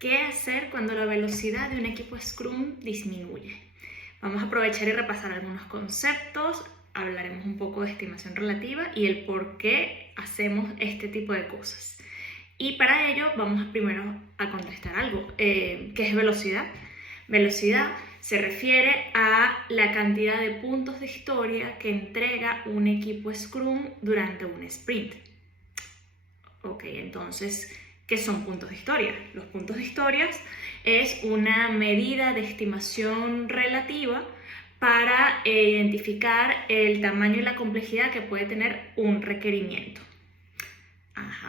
¿Qué hacer cuando la velocidad de un equipo Scrum disminuye? Vamos a aprovechar y repasar algunos conceptos, hablaremos un poco de estimación relativa y el por qué hacemos este tipo de cosas. Y para ello vamos primero a contestar algo. ¿Qué es velocidad? Velocidad se refiere a la cantidad de puntos de historia que entrega un equipo Scrum durante un sprint. Ok, entonces, ¿qué son puntos de historia? Los puntos de historia es una medida de estimación relativa para identificar el tamaño y la complejidad que puede tener un requerimiento.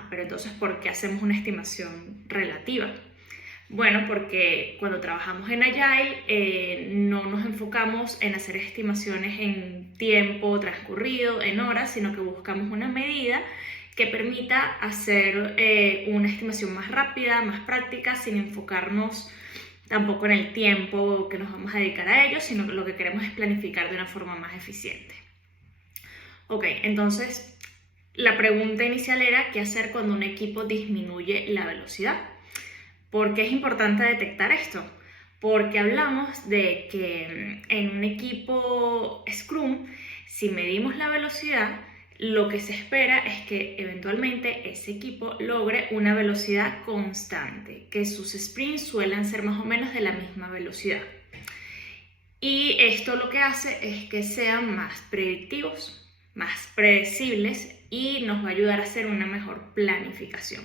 Pero entonces, ¿por qué hacemos una estimación relativa? Bueno, porque cuando trabajamos en Agile no nos enfocamos en hacer estimaciones en tiempo transcurrido, en horas, sino que buscamos una medida que permita hacer una estimación más rápida, más práctica, sin enfocarnos tampoco en el tiempo que nos vamos a dedicar a ello, sino que lo que queremos es planificar de una forma más eficiente. Ok, entonces la pregunta inicial era ¿qué hacer cuando un equipo disminuye la velocidad? ¿Por qué es importante detectar esto? Porque hablamos de que en un equipo Scrum, si medimos la velocidad, lo que se espera es que eventualmente ese equipo logre una velocidad constante, que sus sprints suelen ser más o menos de la misma velocidad. Y esto lo que hace es que sean más predictivos, más predecibles y nos va a ayudar a hacer una mejor planificación.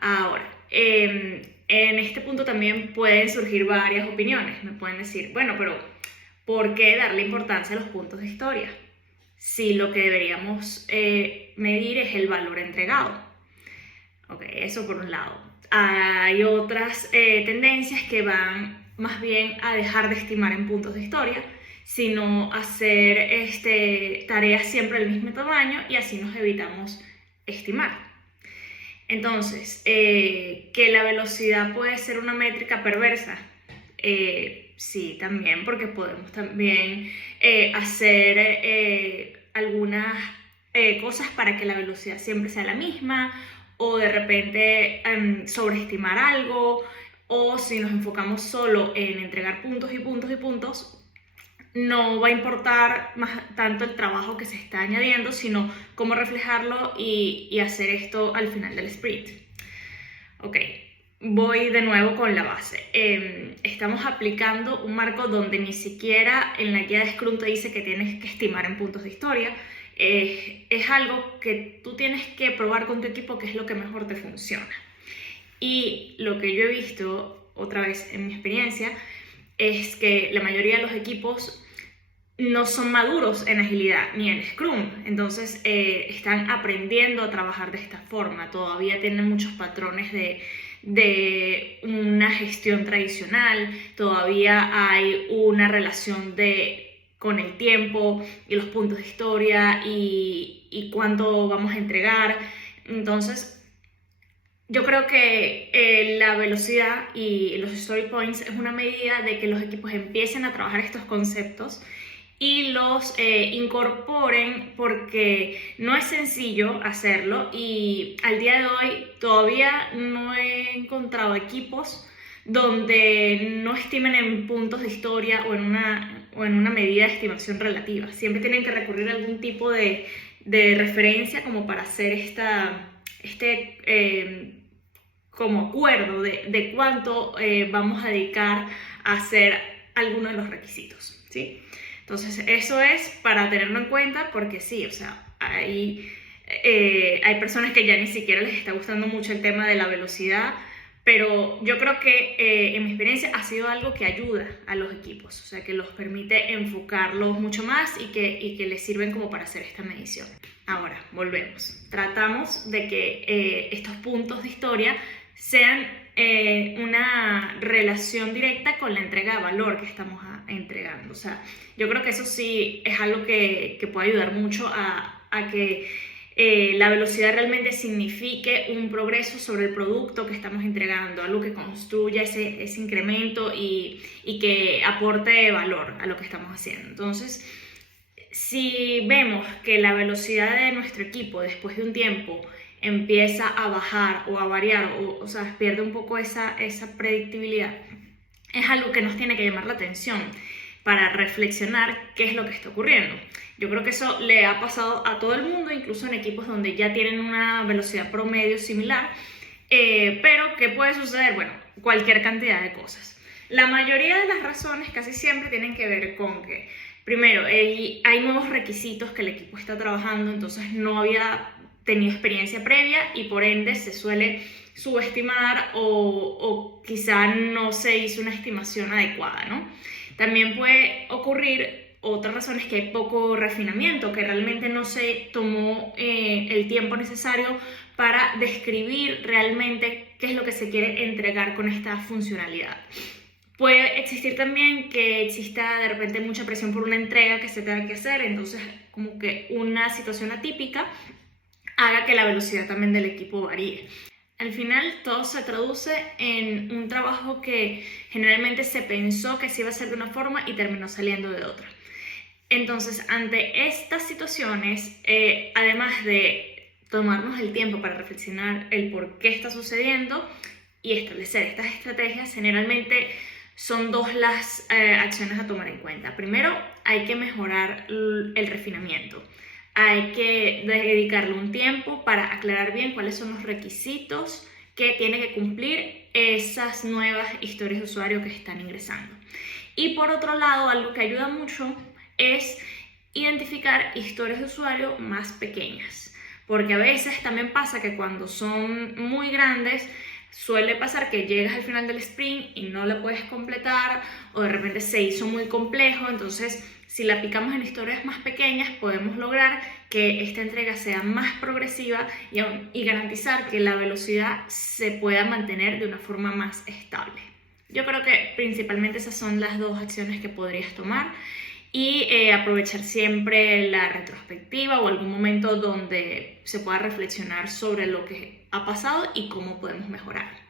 Ahora, en este punto también pueden surgir varias opiniones. Me pueden decir, bueno, pero ¿por qué darle importancia a los puntos de historia? Si lo que deberíamos medir es el valor entregado. Ok, eso por un lado. Hay otras tendencias que van más bien a dejar de estimar en puntos de historia, sino hacer tareas siempre del mismo tamaño y así nos evitamos estimar. Entonces, que la velocidad puede ser una métrica perversa. Sí, también, porque podemos también hacer algunas cosas para que la velocidad siempre sea la misma, o de repente sobreestimar algo, o si nos enfocamos solo en entregar puntos y puntos y puntos, no va a importar tanto el trabajo que se está añadiendo, sino cómo reflejarlo y hacer esto al final del sprint. Ok, voy de nuevo con la base. Estamos aplicando un marco donde ni siquiera en la guía de Scrum te dice que tienes que estimar en puntos de historia. Es algo que tú tienes que probar con tu equipo, que es lo que mejor te funciona. Y lo que yo he visto, otra vez en mi experiencia, es que la mayoría de los equipos no son maduros en agilidad ni en Scrum, entonces están aprendiendo a trabajar de esta forma, todavía tienen muchos patrones de una gestión tradicional, todavía hay una relación con el tiempo y los puntos de historia y cuánto vamos a entregar. Entonces yo creo que la velocidad y los story points es una medida de que los equipos empiecen a trabajar estos conceptos y los incorporen, porque no es sencillo hacerlo y al día de hoy todavía no he encontrado equipos donde no estimen en puntos de historia o en una medida de estimación relativa. Siempre tienen que recurrir a algún tipo de referencia como para hacer como acuerdo de cuánto vamos a dedicar a hacer alguno de los requisitos, ¿sí? Entonces eso es para tenerlo en cuenta, porque sí, o sea, hay personas que ya ni siquiera les está gustando mucho el tema de la velocidad, pero yo creo que en mi experiencia ha sido algo que ayuda a los equipos, o sea, que los permite enfocarlos mucho más y que les sirven como para hacer esta medición. Ahora, volvemos. Tratamos de que estos puntos de historia sean una relación directa con la entrega de valor que estamos entregando. O sea, yo creo que eso sí es algo que puede ayudar mucho a que la velocidad realmente signifique un progreso sobre el producto que estamos entregando, algo que construya ese incremento y que aporte valor a lo que estamos haciendo. Entonces, si vemos que la velocidad de nuestro equipo después de un tiempo empieza a bajar o a variar, o sea, pierde un poco esa predictibilidad, es algo que nos tiene que llamar la atención para reflexionar qué es lo que está ocurriendo. Yo creo que eso le ha pasado a todo el mundo, incluso en equipos donde ya tienen una velocidad promedio similar, pero ¿qué puede suceder? Bueno, cualquier cantidad de cosas. La mayoría de las razones casi siempre tienen que ver con que, primero, hay nuevos requisitos que el equipo está trabajando, entonces no había tenido experiencia previa y por ende se suele subestimar o quizá no se hizo una estimación adecuada, ¿no? También puede ocurrir otra razón, es que hay poco refinamiento, que realmente no se tomó el tiempo necesario para describir realmente qué es lo que se quiere entregar con esta funcionalidad. Puede existir también que exista de repente mucha presión por una entrega que se tenga que hacer, entonces como que una situación atípica haga que la velocidad también del equipo varíe. Al final todo se traduce en un trabajo que generalmente se pensó que se iba a hacer de una forma y terminó saliendo de otra. Entonces, ante estas situaciones, además de tomarnos el tiempo para reflexionar el por qué está sucediendo y establecer estas estrategias, generalmente son dos las acciones a tomar en cuenta. Primero, hay que mejorar el refinamiento. Hay que dedicarle un tiempo para aclarar bien cuáles son los requisitos que tiene que cumplir esas nuevas historias de usuario que están ingresando. Y por otro lado, algo que ayuda mucho es identificar historias de usuario más pequeñas, porque a veces también pasa que cuando son muy grandes suele pasar que llegas al final del sprint y no la puedes completar, o de repente se hizo muy complejo. Entonces, si la picamos en historias más pequeñas, podemos lograr que esta entrega sea más progresiva y garantizar que la velocidad se pueda mantener de una forma más estable. Yo creo que principalmente esas son las dos acciones que podrías tomar, y aprovechar siempre la retrospectiva o algún momento donde se pueda reflexionar sobre lo que ha pasado y cómo podemos mejorar.